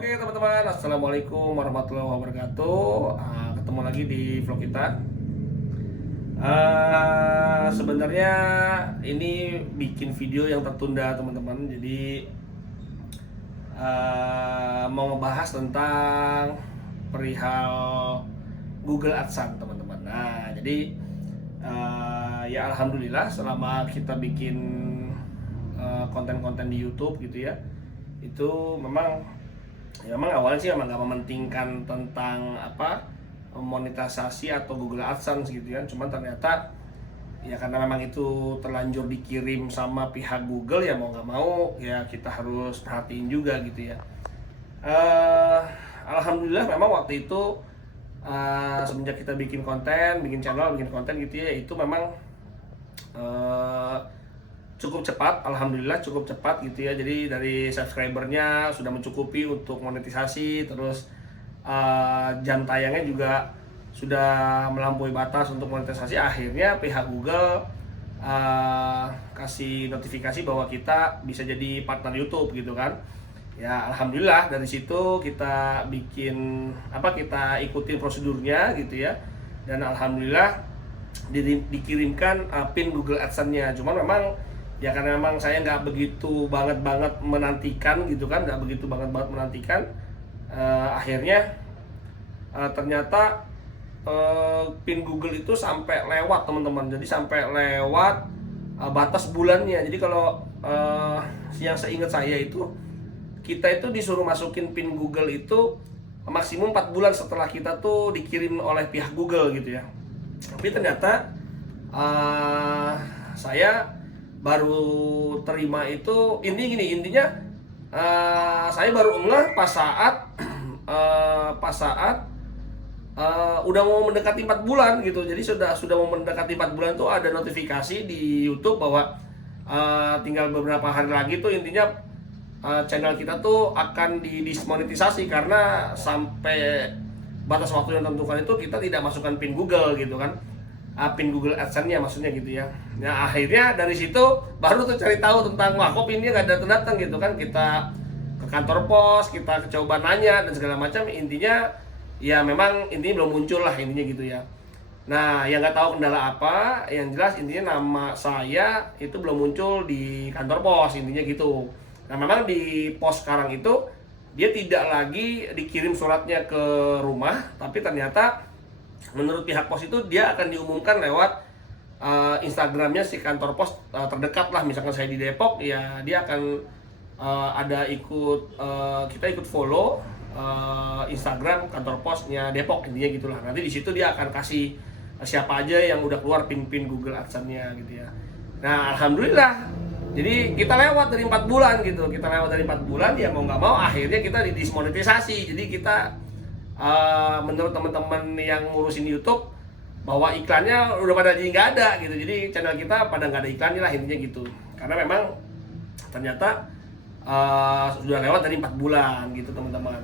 Oke teman-teman, assalamualaikum warahmatullahi wabarakatuh. Ketemu lagi di vlog kita. Sebenarnya ini bikin video yang tertunda teman-teman. Jadi mau ngebahas tentang perihal Google AdSense teman-teman. Nah, jadi ya alhamdulillah selama kita bikin konten-konten di YouTube gitu ya, itu memang awalnya sih memang nggak mementingkan tentang monetisasi atau Google AdSense gitu ya. Cuman ternyata ya karena memang itu terlanjur dikirim sama pihak Google, ya mau nggak mau ya kita harus perhatiin juga gitu ya. Alhamdulillah memang waktu itu semenjak kita bikin channel, bikin konten gitu ya, itu memang cukup cepat, alhamdulillah cukup cepat gitu ya. Jadi dari subscribernya sudah mencukupi untuk monetisasi, terus jam tayangnya juga sudah melampaui batas untuk monetisasi. Akhirnya pihak Google kasih notifikasi bahwa kita bisa jadi partner YouTube gitu kan. Ya alhamdulillah dari situ kita kita ikutin prosedurnya gitu ya, dan alhamdulillah dikirimkan pin Google AdSense-nya. Cuman memang ya karena memang saya nggak begitu banget menantikan gitu kan, akhirnya ternyata pin Google itu sampai lewat teman-teman. Jadi sampai lewat batas bulannya. Jadi kalau yang seingat saya itu, kita itu disuruh masukin pin Google itu maksimum 4 bulan setelah kita tuh dikirim oleh pihak Google gitu ya. Tapi ternyata saya baru terima itu intinya saya baru ngeh pas saat udah mau mendekati 4 bulan gitu. Jadi sudah mau mendekati 4 bulan tuh ada notifikasi di YouTube bahwa tinggal beberapa hari lagi tuh intinya channel kita tuh akan didismonetisasi karena sampai batas waktu yang tentukan itu kita tidak masukkan pin Google gitu kan. Pin Google AdSense-nya maksudnya gitu ya. Nah akhirnya dari situ baru tuh cari tahu tentang wah kok pinnya nggak datang gitu kan. Kita ke kantor pos, kita coba nanya dan segala macam. Intinya ya memang intinya belum muncul lah intinya gitu ya. Nah yang nggak tahu kendala apa, yang jelas intinya nama saya itu belum muncul di kantor pos intinya gitu. Nah memang di pos sekarang itu dia tidak lagi dikirim suratnya ke rumah, tapi ternyata menurut pihak pos itu dia akan diumumkan lewat Instagramnya si kantor pos terdekat lah. Misalkan saya di Depok, ya dia akan kita ikut follow Instagram kantor posnya Depok intinya gitulah. Nanti di situ dia akan kasih siapa aja yang udah keluar pin Google AdSense-nya gitu ya. Nah alhamdulillah, jadi kita lewat dari 4 bulan gitu. Ya mau nggak mau akhirnya kita didismonetisasi. Jadi kita menurut teman-teman yang ngurusin YouTube bahwa iklannya udah pada jadi nggak ada gitu. Jadi channel kita pada nggak ada iklannya lah intinya gitu. Karena memang ternyata sudah lewat dari 4 bulan gitu teman-teman.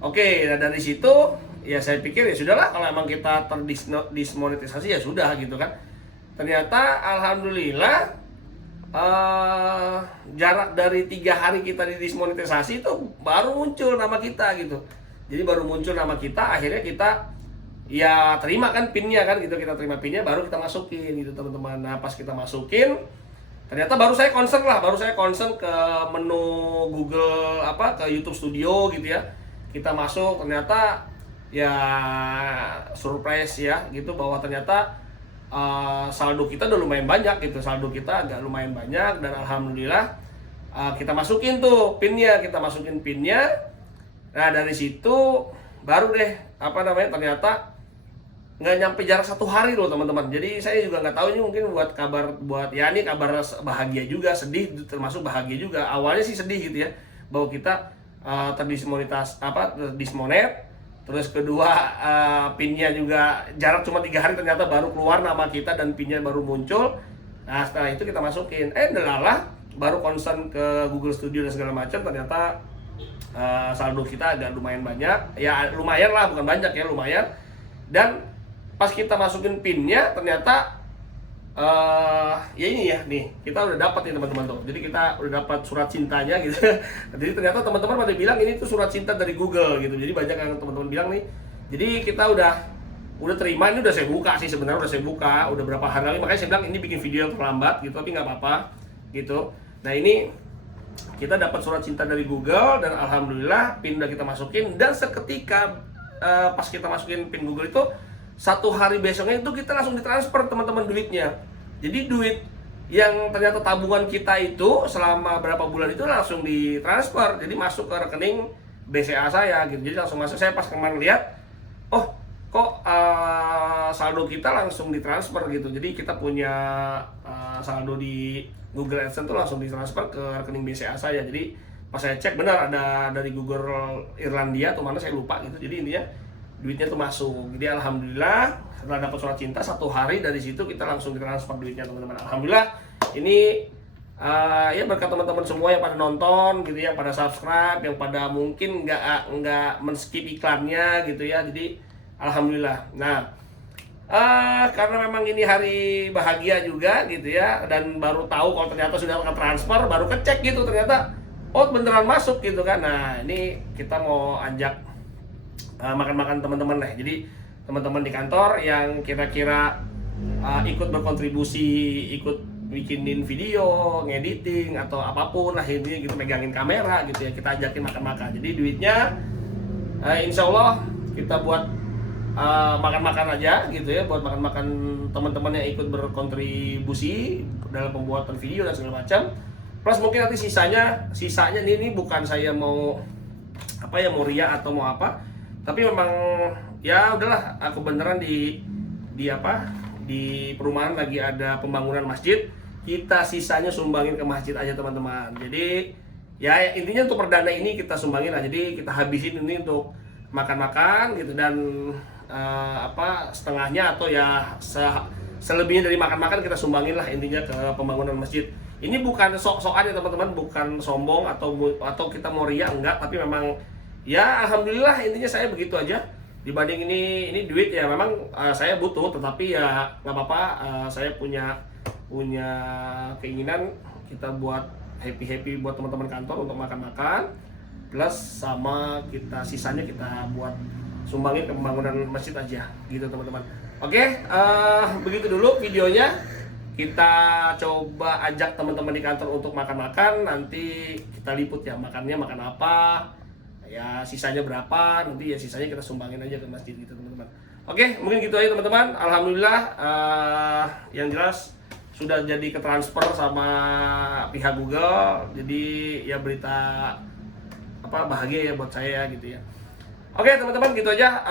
Oke, nah dari situ ya saya pikir ya sudahlah, kalau emang kita terdismonetisasi ya sudah gitu kan. Ternyata alhamdulillah jarak dari 3 hari kita didismonetisasi itu baru muncul nama kita gitu. Jadi baru muncul nama kita, akhirnya kita ya terima kan pinnya kan gitu. Kita terima pinnya baru kita masukin gitu teman-teman. Nah pas kita masukin ternyata baru saya concern ke menu Google ke YouTube Studio gitu ya. Kita masuk ternyata ya surprise ya gitu, bahwa ternyata saldo kita udah lumayan banyak gitu. Saldo kita agak lumayan banyak dan alhamdulillah kita masukin pinnya. Nah dari situ baru deh ternyata nggak nyampe jarak 1 hari loh teman-teman. Jadi saya juga nggak tahu, ini mungkin ini kabar bahagia juga, sedih termasuk bahagia juga. Awalnya sih sedih gitu ya, bahwa kita terdismonet. Terus kedua pinnya juga jarak cuma 3 hari ternyata baru keluar nama kita dan pinnya baru muncul. Nah setelah itu kita masukin, delalah baru concern ke Google Studio dan segala macam. Ternyata saldo kita agak lumayan banyak, ya lumayan lah, bukan banyak ya, lumayan. Dan pas kita masukin pinnya ternyata ya ini ya nih, kita udah dapat nih teman-teman tuh. Jadi kita udah dapat surat cintanya gitu. Jadi ternyata teman-teman pada bilang ini tuh surat cinta dari Google gitu. Jadi banyak yang teman-teman bilang nih. Jadi kita udah terima, ini udah saya buka sih sebenarnya, udah saya buka udah berapa hari lagi, makanya saya bilang ini bikin video yang terlambat gitu, tapi nggak apa-apa gitu. Nah ini kita dapat surat cinta dari Google dan alhamdulillah PIN udah kita masukin, dan seketika pas kita masukin PIN Google itu, 1 hari besoknya itu kita langsung ditransfer teman-teman duitnya. Jadi duit yang ternyata tabungan kita itu selama berapa bulan itu langsung ditransfer, jadi masuk ke rekening BCA saya gitu. Jadi langsung masuk, saya pas kemarin lihat, oh kok saldo kita langsung ditransfer gitu. Jadi kita punya saldo di Google AdSense tuh langsung ditransfer ke rekening BCA saya. Jadi pas saya cek benar ada dari Google Irlandia atau mana saya lupa gitu. Jadi intinya duitnya tuh masuk. Jadi alhamdulillah setelah dapat surat cinta 1 hari dari situ kita langsung ditransfer duitnya teman-teman. Alhamdulillah ini ya berkat teman-teman semua yang pada nonton gitu, yang pada subscribe, yang pada mungkin nggak men-skip iklannya gitu ya. Jadi alhamdulillah. Nah karena memang ini hari bahagia juga gitu ya, dan baru tahu kalau ternyata sudah akan transfer, baru kecek gitu ternyata oh beneran masuk gitu kan. Nah ini kita mau ajak makan-makan teman-teman lah. Jadi teman-teman di kantor yang kira-kira ikut berkontribusi, ikut bikinin video, ngediting atau apapun lah intinya gitu, megangin kamera gitu ya, kita ajakin makan-makan. Jadi duitnya insya Allah kita buat makan-makan aja gitu ya, buat makan-makan teman-teman yang ikut berkontribusi dalam pembuatan video dan segala macam. Plus mungkin nanti sisanya ini bukan saya mau apa ya, mau ria atau mau apa, tapi memang ya udahlah, aku beneran di perumahan lagi ada pembangunan masjid, kita sisanya sumbangin ke masjid aja teman-teman. Jadi ya intinya untuk perdana ini kita sumbangin lah, jadi kita habisin ini untuk makan-makan gitu, dan setengahnya atau ya selebihnya dari makan-makan kita sumbangin lah intinya ke pembangunan masjid. Ini bukan sok-sokan ya teman-teman, bukan sombong atau kita mau ria, enggak, tapi memang ya alhamdulillah intinya saya begitu aja. Dibanding ini duit ya memang saya butuh, tetapi ya nggak apa-apa, saya punya keinginan kita buat happy buat teman-teman kantor untuk makan-makan, plus sama kita sisanya kita buat sumbangin ke pembangunan masjid aja gitu teman-teman. Oke, begitu dulu videonya. Kita coba ajak teman-teman di kantor untuk makan-makan, nanti kita liput ya makannya makan apa, ya sisanya berapa, nanti ya sisanya kita sumbangin aja ke masjid gitu teman-teman. Oke, mungkin gitu aja teman-teman. Alhamdulillah yang jelas sudah jadi ketransfer sama pihak Google, jadi ya berita bahagia ya buat saya gitu ya. Oke teman-teman, gitu aja.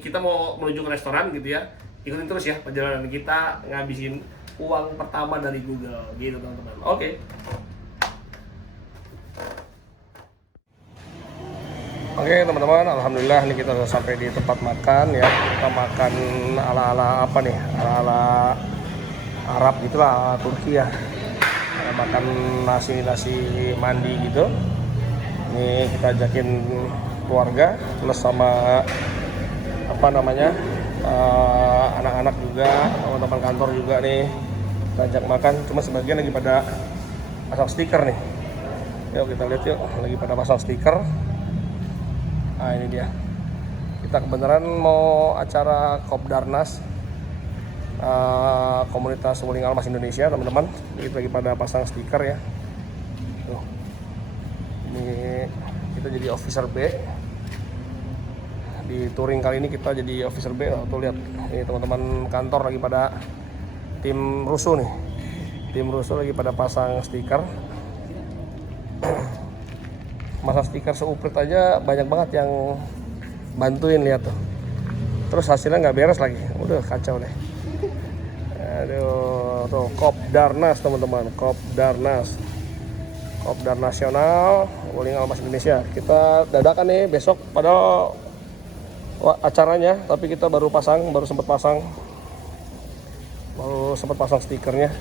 Kita mau menuju ke restoran gitu ya. Ikutin terus ya perjalanan kita ngabisin uang pertama dari Google gitu teman-teman. Oke. Oke teman-teman, alhamdulillah ini kita sudah sampai di tempat makan ya. Kita makan ala-ala apa nih? Ala-ala Arab gitulah, Turki ya. Makan nasi mandi gitu. Ini kita ajakin keluarga plus sama anak-anak juga, teman-teman kantor juga nih kita ajak makan. Cuma sebagian lagi pada pasang stiker nih. Yuk kita lihat yuk, lagi pada pasang stiker. Nah ini dia, kita kebenaran mau acara Kopdarnas komunitas Wuling Almas Indonesia teman-teman. Kita lagi pada pasang stiker ya. Tuh. Ini kita jadi officer B di touring kali ini, kita jadi officer B. Tuh lihat, ini teman-teman kantor lagi pada tim rusuh nih, tim rusuh lagi pada pasang stiker. Masa stiker seuprit aja banyak banget yang bantuin, lihat tuh. Terus hasilnya nggak beres lagi, udah kacau deh. Aduh, tuh Kopdarnas teman-teman, Kopdarnas Nasional Wuling Almas Indonesia. Kita dadakan nih besok pada acaranya, tapi kita baru sempat pasang stikernya.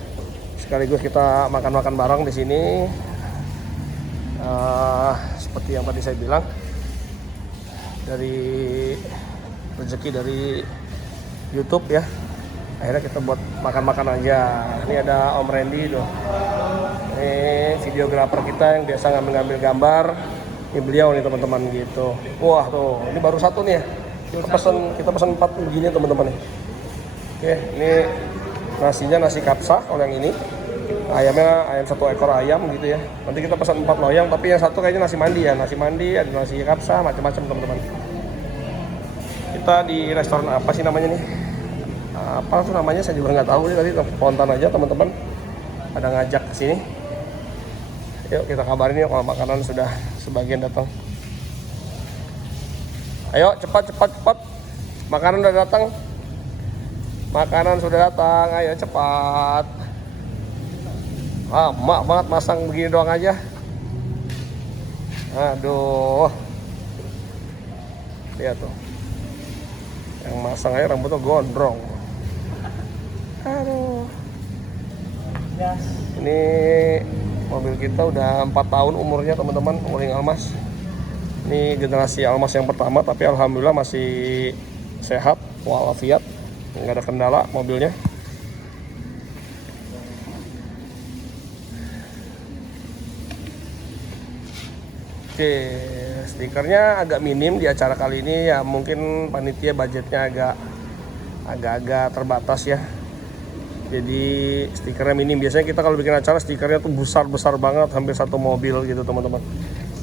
Sekaligus kita makan-makan bareng di sini. Seperti yang tadi saya bilang, dari rezeki dari YouTube ya, Akhirnya kita buat makan-makan aja. Ini ada Om Randy tuh. Ini videografer kita yang biasa ngambil gambar. Ini beliau nih teman-teman gitu. Wah tuh, ini baru satu nih ya. Kita pesan 4 begini teman-teman nih. Oke, ini nasinya nasi kapsa kalau yang ini. Ayamnya ayam 1 ekor ayam gitu ya. Nanti kita pesan 4 loyang, tapi yang satu kayaknya nasi mandi ya. Nasi mandi, ada nasi kapsa, macam-macam teman-teman. Kita di restoran apa sih namanya nih? Apa tuh namanya saya juga nggak tahu nih, tadi spontan aja teman-teman ada ngajak ke sini. Yuk kita kabarin yuk kalau makanan sudah sebagian datang. Ayo cepat. Makanan udah datang. Makanan sudah datang, ayo cepat. Mak banget masang begini doang aja. Aduh. Lihat tuh. Yang masang aja rambutnya gondrong. Aduh. Ini mobil kita udah 4 tahun umurnya teman-teman, Wuling Almas. Ini generasi Almas yang pertama, tapi alhamdulillah masih sehat walafiat, nggak ada kendala mobilnya. Oke, stikernya agak minim di acara kali ini ya, mungkin panitia budgetnya agak terbatas ya. Jadi stikernya minim. Biasanya kita kalau bikin acara stikernya tuh besar banget, hampir 1 mobil gitu teman-teman.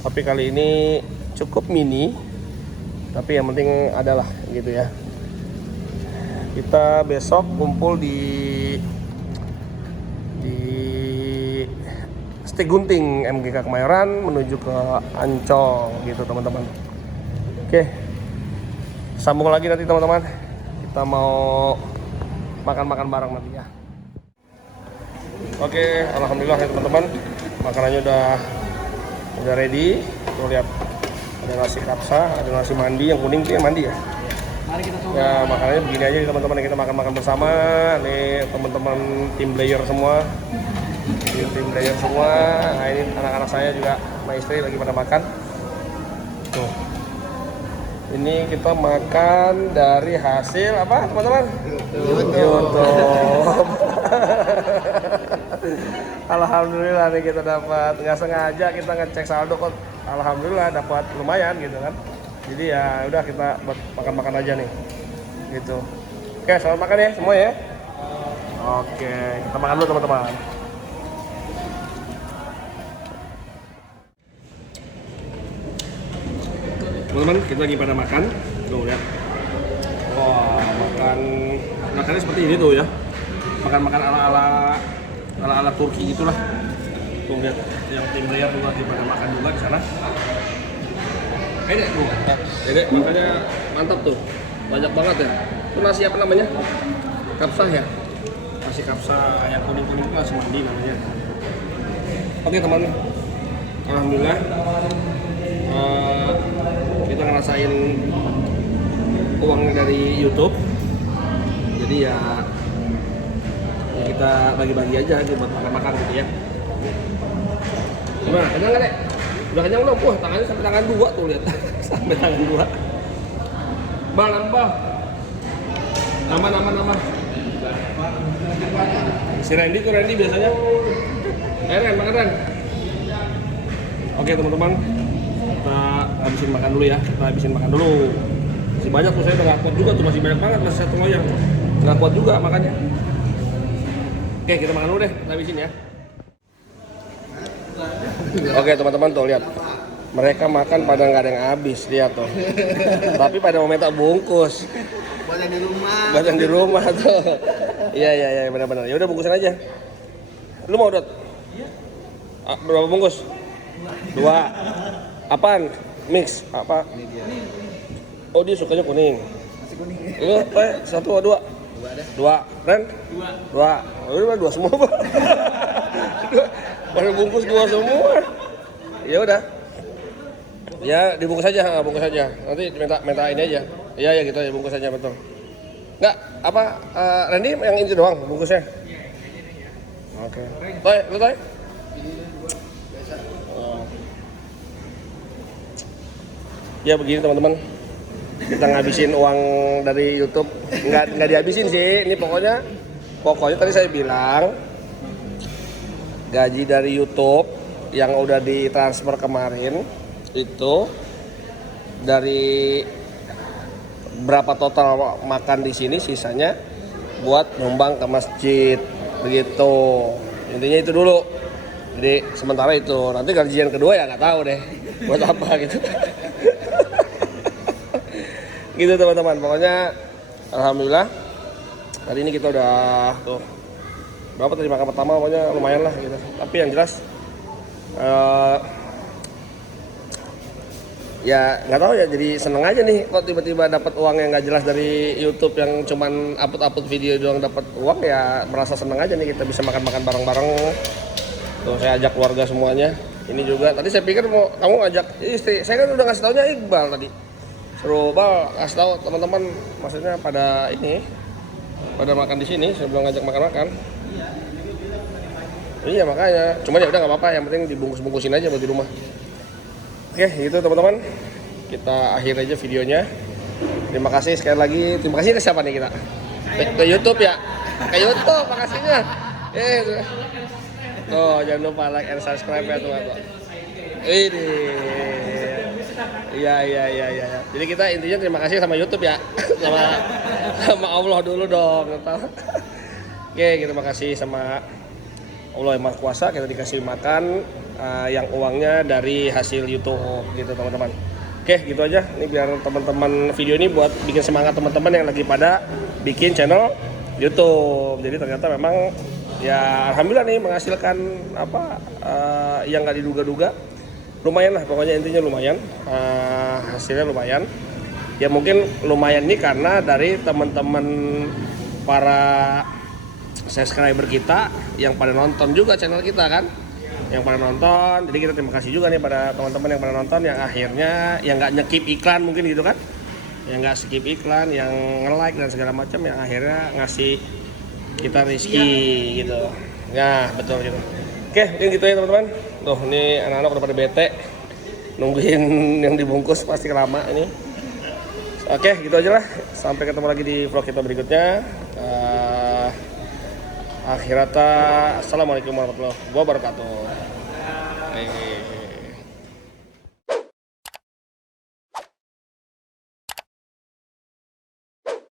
Tapi kali ini cukup mini, tapi yang penting adalah gitu ya. Kita besok kumpul di Stik Gunting MGK Kemayoran menuju ke Ancol gitu teman-teman. Oke, sambung lagi nanti teman-teman. Kita mau makan bareng nanti ya. Oke, alhamdulillah ya teman-teman, makanannya udah ready. Tuh lihat, ada nasi kapsa, ada nasi mandi, yang kuning itu yang mandi ya. Mari kita coba. Ya makanannya begini aja teman-teman, kita makan bersama. Nih teman-teman tim player semua. Tim player semua. Nah ini anak-anak saya juga sama istri lagi pada makan. Tuh. Ini kita makan dari hasil apa teman-teman? YouTube. Alhamdulillah nih kita dapat, nggak sengaja kita ngecek saldo kok. Alhamdulillah dapat lumayan gitu kan. Jadi ya udah kita buat makan aja nih. Gitu. Oke, selamat makan ya semua ya. Oke, kita makan dulu teman-teman. Teman-teman, kita lagi pada makan. Tuh lihat. Wah, makannya seperti ini tuh ya. Makan ala Turki gitulah. Tuh lihat, yang tim player juga lagi pada makan juga di sana. Dek, tuh. Dek, makannya mantap tuh. Banyak banget ya. Itu nasi apa namanya? Kapsa ya. Nasi kapsa yang kuning-kuning itu nasi mandi namanya. Oke, teman. Alhamdulillah. Kita ngerasain uang dari YouTube, jadi ya kita bagi-bagi aja gitu buat makan-makan gitu ya. Gimana? Kenyang nggak, Dek? Udah kenyang belum? Wah, tangannya sampai tangan 2 tuh, lihat. Sampai tangan 2. Nambah. Nambah. Si Randy tuh biasanya. Ren, makan Ren. Oke teman-teman, kita habisin makan dulu ya. Masih banyak tuh, saya udah nggak kuat juga tuh, masih banyak banget, masih 1 loyang. Nggak kuat juga makannya. Oke, kita makan dulu deh, kita habisin ya. Oke teman-teman tuh lihat, mereka makan pada nggak ada yang habis, lihat tuh. Tapi pada mau minta bungkus. Buatan di rumah tuh. Iya benar-benar. Ya udah bungkusin aja. Lu mau Dot? Berapa bungkus? 2. Apaan? Mix apa? Oh dia sukanya kuning. Nasi kuning. Lu 1 atau 2? 2. Ren? 2. Udah 2 semua, Pak. Baru bungkus 2 semua. Ya udah. Ya dibungkus aja, Nanti minta ini aja. Iya gitu aja, bungkus aja betul. Enggak, apa Randy yang ini doang bungkusnya? Oke. Lu Toy? Ya begini teman-teman. kita ngabisin uang dari YouTube. Nggak dihabisin sih, ini pokoknya tadi saya bilang gaji dari YouTube yang udah ditransfer kemarin itu dari berapa total makan di sini, sisanya buat nyumbang ke masjid begitu. Intinya itu dulu. Jadi sementara itu, nanti gajian kedua ya nggak tahu deh buat apa gitu. Gitu teman-teman, pokoknya alhamdulillah hari ini kita udah tuh berapa tadi makan pertama, pokoknya lumayan lah gitu. Tapi yang jelas ya nggak tahu ya, jadi seneng aja nih kok tiba-tiba dapat uang yang nggak jelas dari YouTube yang cuman upload video doang dapat uang, ya merasa seneng aja nih kita bisa makan-makan bareng-bareng. Tuh saya ajak keluarga semuanya. Ini juga tadi saya pikir mau kamu ngajak istri, saya kan udah ngasih taunya Iqbal tadi. Suruh Bal kasih tahu teman-teman, maksudnya pada pada makan di sini, saya belum ngajak makan-makan. Iya makanya, cuman ya udah nggak apa-apa, yang penting dibungkus-bungkusin aja buat di rumah. Oke, gitu teman-teman. Kita akhir aja videonya. Terima kasih sekali lagi. Terima kasih ke siapa nih kita? Ke YouTube ya. Ke YouTube makasihnya. Tuh, jangan lupa like and subscribe ya teman-teman. Ini. Iya. Jadi kita intinya terima kasih sama YouTube ya. sama Allah dulu dong. Oke, terima kasih sama Allah yang Maha Kuasa, kita dikasih makan yang uangnya dari hasil YouTube gitu teman-teman. Oke, gitu aja. Ini biar teman-teman video ini buat bikin semangat teman-teman yang lagi pada bikin channel YouTube. Jadi ternyata memang ya alhamdulillah nih menghasilkan yang nggak diduga-duga. Lumayan lah, pokoknya intinya lumayan. Hasilnya lumayan. Ya mungkin lumayan nih karena dari teman-teman para subscriber kita yang pada nonton juga channel kita kan, yang pada nonton. Jadi kita terima kasih juga nih pada teman-teman yang pada nonton, yang akhirnya yang nggak nyekip iklan mungkin gitu kan, yang nggak skip iklan, yang nge-like dan segala macam, yang akhirnya ngasih kita rezeki gitu. Ya betul gitu. Oke, mungkin gitu ya teman-teman. Tuh ini anak-anak udah pada bete nungguin yang dibungkus, pasti lama ini. Oke, gitu aja lah. Sampai ketemu lagi di vlog kita berikutnya. Akhirata, assalamualaikum warahmatullahi wabarakatuh.